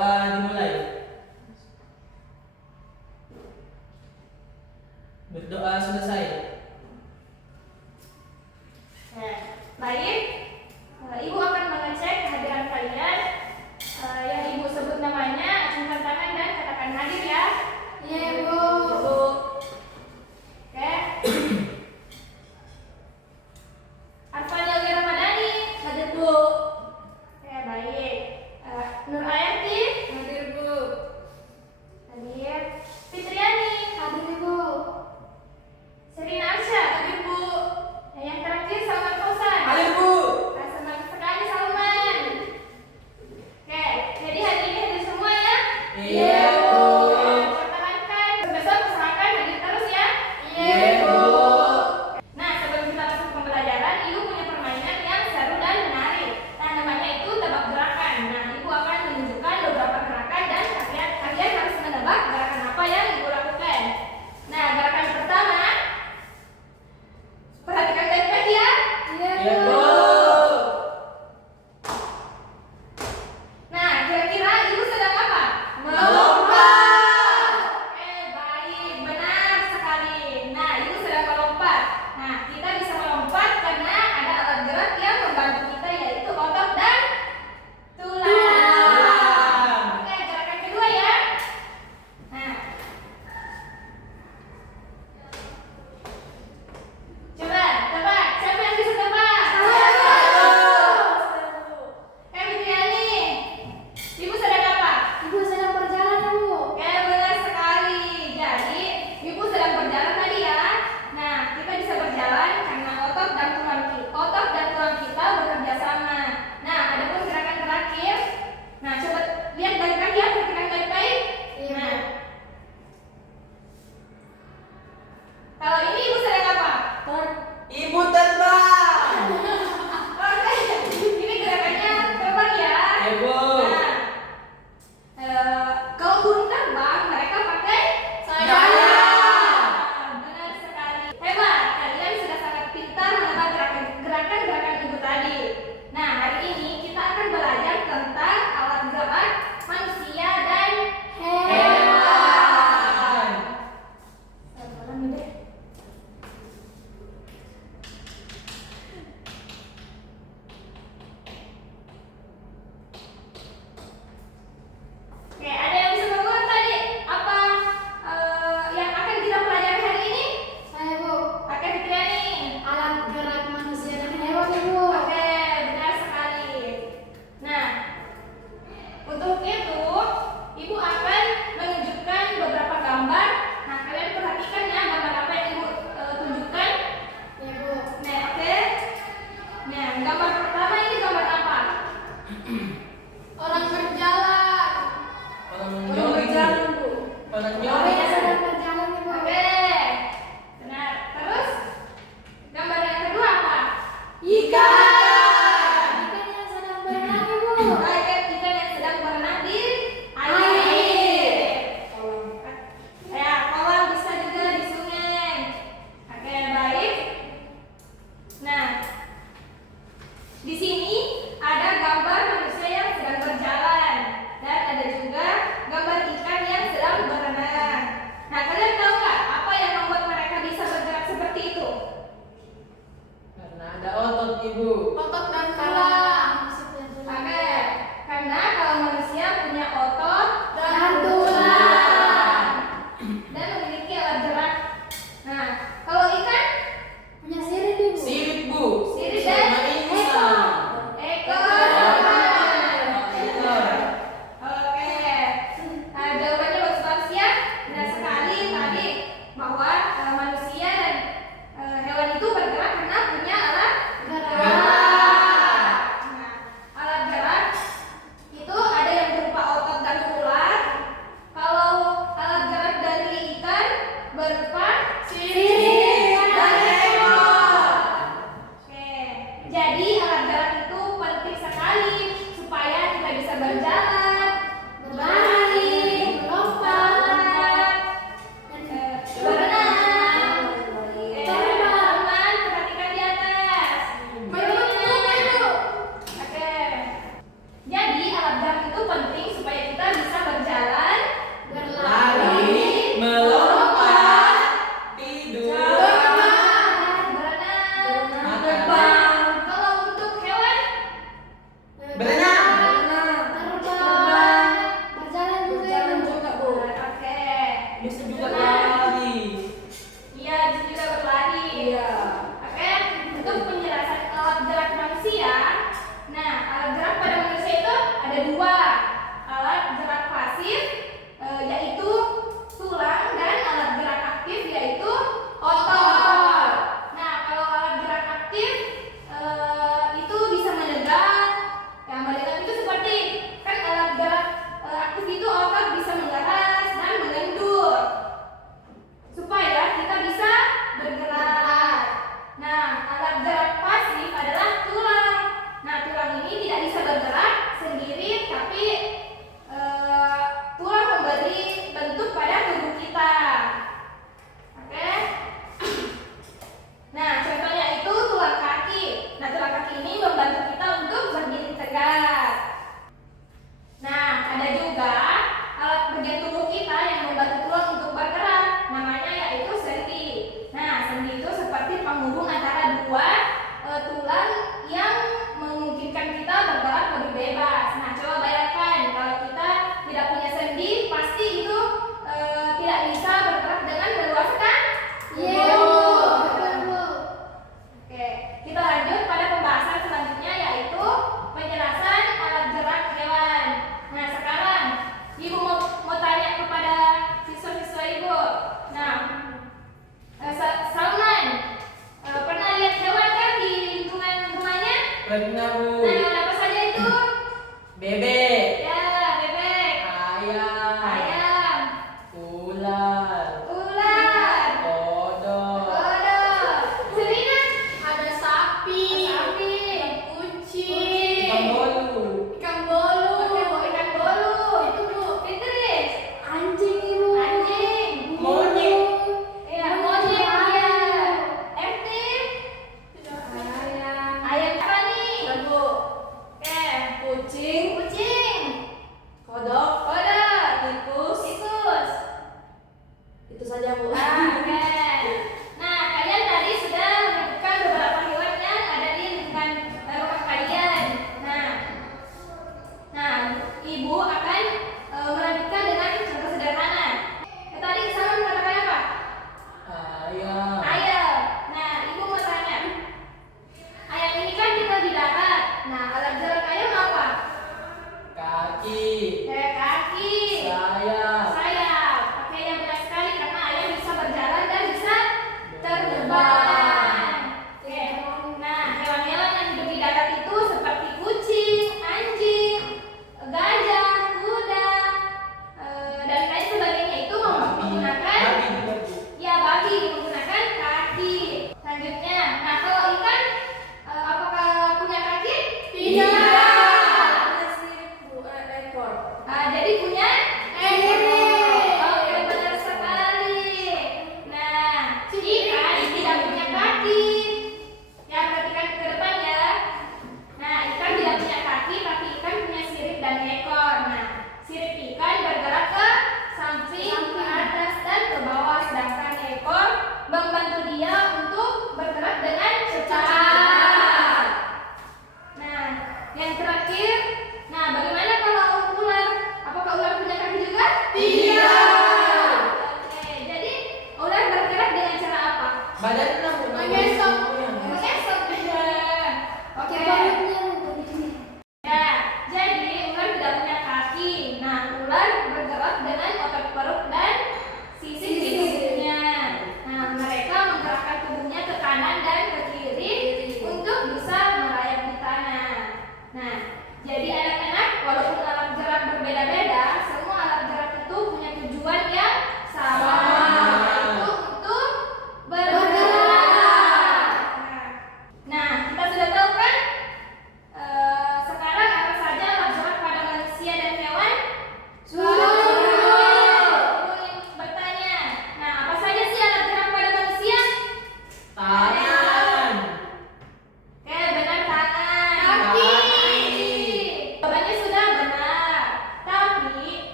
Doa dimulai. Berdoa selesai. Nah, baik. Ibu akan mengecek kehadiran kalian. Yang Ibu sebut namanya, acungkan tangan dan katakan hadir ya. Iya, Bu. Ibu. Oke. Arfan Yalgi Ramadhani, hadir Bu. Oke, baik. Nur Ayati, Hadir, Bu.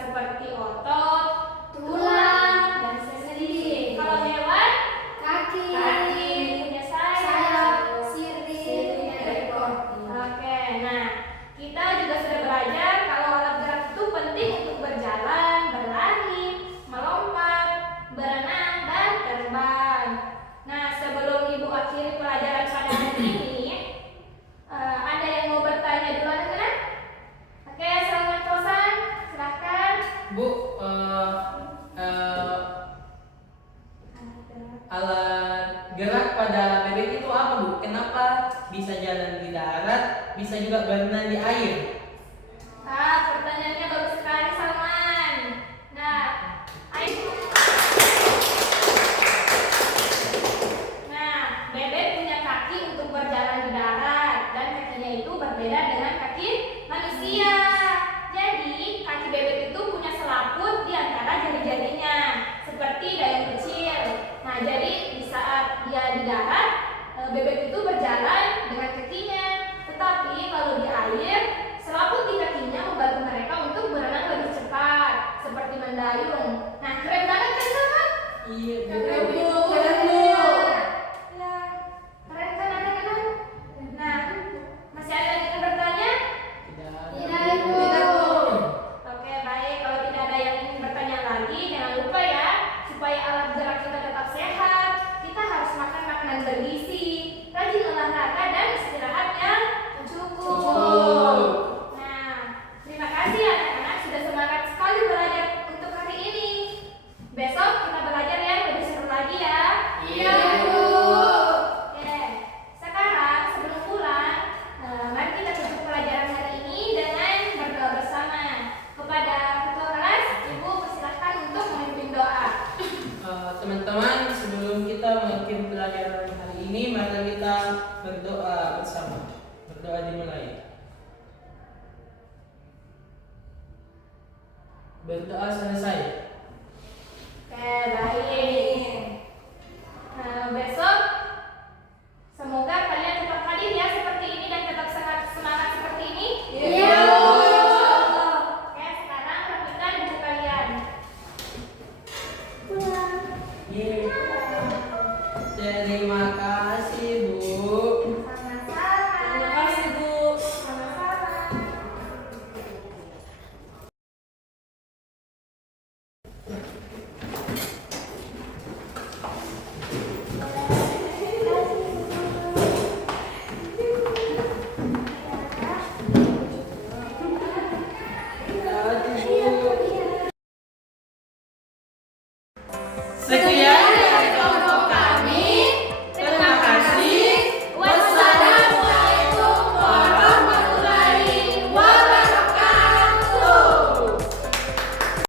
seperti otot, tulang, dan sendi. Kalau hewan, Kaki, punya sayap, sirip, ekor. Oke, nah kita juga sudah belajar kalau alat gerak itu penting untuk berjalan, berlari, melompat, berenang, dan terbang. Nah, sebelum Ibu akhiri pelajaran pada hari ini, ada yang mau bertanya duluan kan? Oke, selamat Tosan, silahkan. Bu, alat gerak pada bebek itu apa, Bu? Kenapa bisa jalan di darat, bisa juga berenang di air? Pertanyaannya bagus sekali, Salman. Nah, ayo. Nah, bebek punya kaki untuk berjalan di darat dan kakinya itu berbeda dengan kaki manusia. Jadi, kaki bebek itu punya selaput di antara jari-jarinya, seperti dayung kecil. Nah, jadi di saat dia di darat, bebek itu berjalan dengan kakinya. Tetapi kalau di air, selaput di kakinya membantu mereka untuk berenang lebih cepat, seperti mendayung. Nah, keren banget kan, teman? Iya, Keren, Bu. Bu. Keren, Bu. Ya, keren kan anak-anak? Nah, masih ada yang ingin bertanya? Tidak, Ibu. Oke, baik. Kalau tidak ada yang ingin bertanya lagi, jangan lupa ya, supaya alat gerak kita tetap sehat, kita harus makan makanan bergizi, rajin olahraga, dan istirahat yang cukup. Nah, terima kasih anak-anak sudah semangat sekali belajar untuk hari ini. Besok kita belajar yang lebih seru lagi ya. Iya, Bu. Oke, sekarang sebelum pulang, mari kita tutup pelajaran hari ini dengan berdoa bersama. Kepada ketua kelas, Ibu persilahkan untuk memimpin doa. Teman-teman, sebelum kita mengakhiri pelajaran hari ini, mari kita berdoa bersama. Berdoa dimulai. Berdoa selesai. Oke,